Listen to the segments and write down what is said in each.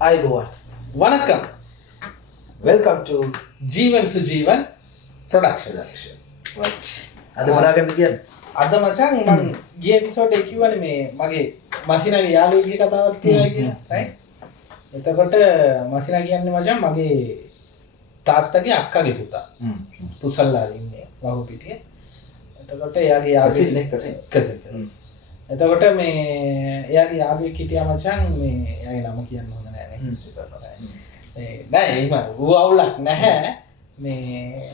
Ayubowan. Vanakkam. Welcome to Jeevan Sujeevan Productions. Right. Ada මොනවද කියන්නේ? අද මචං මම ගිය එපිසෝඩ් එකේ කිව්වනේ මේ මගේ මසිනාගේ යාළුවෙක්ගේ කතාවක් තියෙනවා කියලා. right? එතකොට මසිනා කියන්නේ මචං මගේ තාත්තගේ අක්කගේ පුතා. පුසල්ලා ඉන්නේ වහුපිටියේ. එතකොට එයාගේ යාළුවෙක් කසින්. එතකොට මේ එයාගේ යාළුවෙක් හිටියා මචං මේ එයාගේ නම කියන්න හොඳ නෑ නේ. නෑ එහෙම ඌ අවුලක් නැහැ. මේ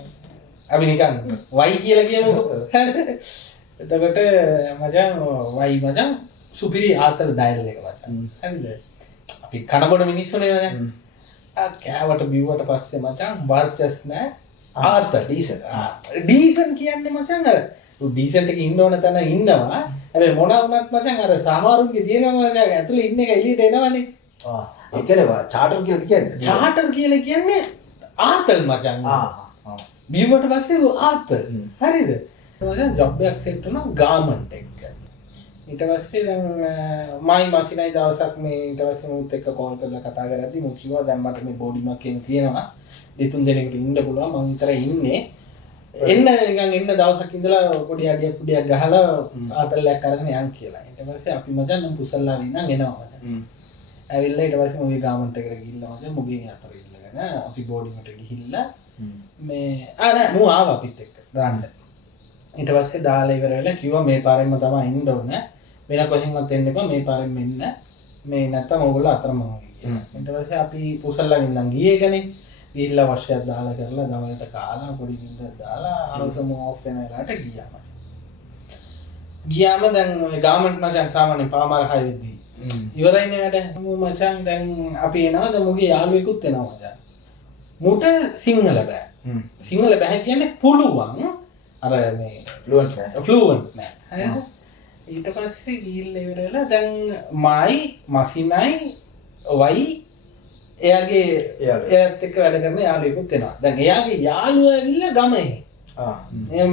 අපි නිකන් වයි කියලා කියමුකෝ. එතකොට මචං වයි මචං සුපිරි ආතල් ඩයල් එක මචං. හරිද? අපි කනබොන මිනිස්සුනේ මචං. කෑවට බිව්වට පස්සේ මචං වර්චස් නෑ ආතල් ඩීසන්. ඩීසන් කියන්නේ මචං අර ඩීසන්ට් එකේ ඉන්න ඕන තැන ඉන්නවා. හැබැයි මොන වුණත් මචං අර සමහරුන්ගේ තියෙනවා මචං ඇතුලේ ඉන්න එක එළියට එනවනේ. ඒ කියන්නේ චාටර් කියලා කියන්නේ. චාටර් කියලා කියන්නේ ආතල් මචං. බිව්වට පස්සේ ආතල්. හරිද? මචං ජොබ් එකක් සෙට් වුණා ගාමන්ට් එක. ඊට පස්සේ දැන් මයි මසිනයි දවසක් මේ ඊට පස්සේ මුත් එක්ක කෝල් කරලා කතා කරද්දි මම කිව්වා දැන් මට මේ බෝඩි මක්කෙන් තියෙනවා. දෙතුන් දෙනෙකුට ඉන්න පුළුවන් මම විතරයි ඉන්නේ. එන්න නිකන් එන්න දවසක් ඉඳලා පොඩි අඩියක් පුඩියක් ගහලා ආතල්ලයක් අරගෙන යන් කියලා. ඊට පස්සේ අපි මචං නම් පුසල්ලා වින්නම් එනවා මචං. ඇවිල්ලා ඊට පස්සේ මුගේ ගාමන්ට් එකට ගිහිල්ලා මචං මුගේ අතර ඉල්ලගෙන අපි බෝඩි මට ගිහිල්ලා මේ නෑ මූ ආවා අපිත් එක්ක දාන්න. ඊට පස්සේ දාලා ඉවර වෙලා කිව්වා මේ පාරෙන්ම තමයි ඉන්න ඕන. වෙන කොහෙන්වත් එන්න එපා මේ පාරෙන් මෙන්න. මේ නැත්තම් ඕගොල්ලෝ අතරමං කියලා. ඊට පස්සේ අපි පුසල්ලා වින්නම් ගියේ ගනේ. ගිහිල්ලා වර්ෂයක් දාලා කරලා දවල්ට කාලා පොඩි නිින්දක් දාලා ආවසම ඔෆ් වෙන වෙලාවට ගියා මචං. ගියාම දැන් ඔය ගාමන්ට් මචං සාමාන්‍යයෙන් පාමාර 6 වෙද්දී ඉවරයිනේ වැඩ. මචං දැන් අපි එනවා දැන් මුගේ යාළුවෙකුත් එනවා මචං. මුට සිංහල බෑ. සිංහල බෑ කියන්නේ පුළුවන්. අර මේ ෆ්ලුවන්ට් නෑ. හරිද? ඊට පස්සේ ගිහිල්ලා ඉවර වෙලා දැන් මයි මසිනයි වයි එයාගේ එයාත් එක්ක වැඩ කරන යාළුවෙකුත් එනවා. දැන් එයාගේ යාළුවා ඇවිල්ලා ගමේ.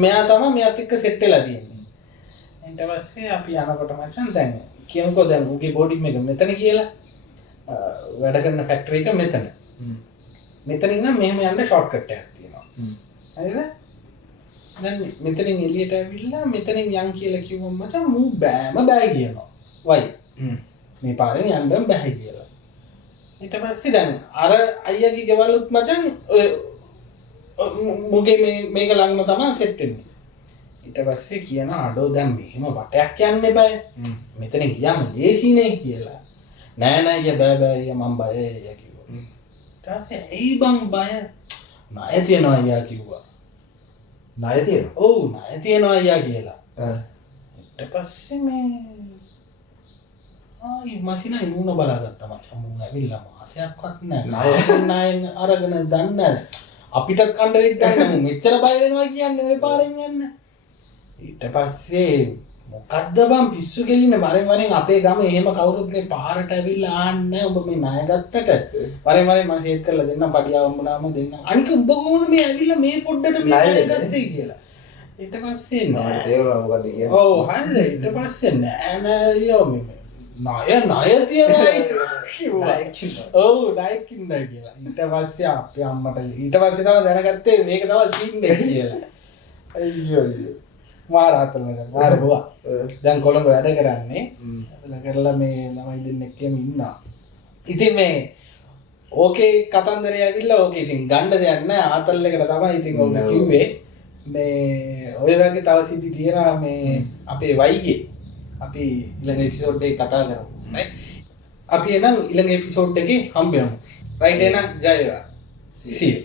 මෙයා තමයි මෙයාත් එක්ක සෙට් වෙලා තියෙන්නේ. ඊට පස්සේ අපි යනකොට මචං දැන් කියමුකෝ දැන් උගේ බෝඩි එක මෙතන කියලා වැඩ කරන ෆැක්ටරි එක මෙතන. මෙතන ඉඳන් මෙහෙම යන්න ෂෝට්කට් එකක් තියෙනවා. හරිද? දැන් මෙතනින් එළියට ඇවිල්ලා මෙතනින් යන් කියලා කිව්වම මචං මූ බෑ කියනවා. වයි. මේ පාරෙන් යන්න බෑ කියලා. ඊට පස්සේ දැන් අර අයියාගේ ගෙවලුත් මචං මුගේ මේක ළඟම තමයි සෙට් වෙන්නේ. ඊට පස්සේ කියන අඩෝ දැන් මෙහෙම වටයක් යන්න එපා. මෙතන ගියාම ලේසිනේ කියලා. නෑ අයියා බෑ අයියා මම බයයි අයියා කිව්වා. ඊට පස්සේ ඇයි බං බය? ණය තියනවා අයියා කිව්වා. ණය තියෙනවා? ඔව් ණය තියනවා අයියා කියලා. ඊට පස්සේ මේ මසිනයි මූණ බලාගත්තා මචං. මූණ ඇවිල්ලා මාසයක්වත් නෑ. ණය අරගෙන දන්නේ නෑ. අපිට කණ්ඩරෙත් ගන්න මෙච්චර බය වෙනවා කියන්නේ ඔය පාරෙන් යන්න. ඊට පස්සේ මොකද්ද බං පිස්සු කෙලින්නේ වරෙන් අපේ ගමේ එහෙම කවුරුත් මේ පාරට ඇවිල්ලා ආන්නේ ඔබ මේ ණය ගත්තට වරෙන් මම ෂේක් කරලා දෙන්නම් පඩියාව වුණාම දෙන්නම්. අනික ඔබ කොහොමද මේ ඇවිල්ලා මේ පොඩ්ඩට මේ ණය ගත්තේ කියලා. ඊට පස්සේ නෑ තේරුණා මොකද්ද කියන්නේ? ඔව් හරිද? ඊට පස්සේ නෑ යෝ මේ ණය තියනයි කිව්වා. ඔව් ණය කින්දා කියලා. ඊට පස්සේ අපේ අම්මට ඊට පස්සේ තමයි දැනගත්තේ මේක තමයි තින්නේ කියලා. අයියෝ මාර හතලම මාර බුවා. දැන් කොළඹ වැඩ කරන්නේ. කරලා මේ ළමයි දෙන්නෙක්ම ඉන්නවා. ඉතින් මේ ඕකේ කතන්දරය ඇවිල්ලා ඕකේ ඉතින් ගන්න දෙයක් නැහැ. ආතල් එකට තමයි ඉතින් ඔන්න කිව්වේ. මේ ඔය වගේ තව සිද්ධි තියෙනවා මේ අපේ වයිගේ. අපි ඊළඟ එපිසෝඩ් එකේ කතා කරමු. right? අපි එනම් ඊළඟ එපිසෝඩ් එකේ හම්බෙමු. right එහෙනම් ජය වේවා. see you.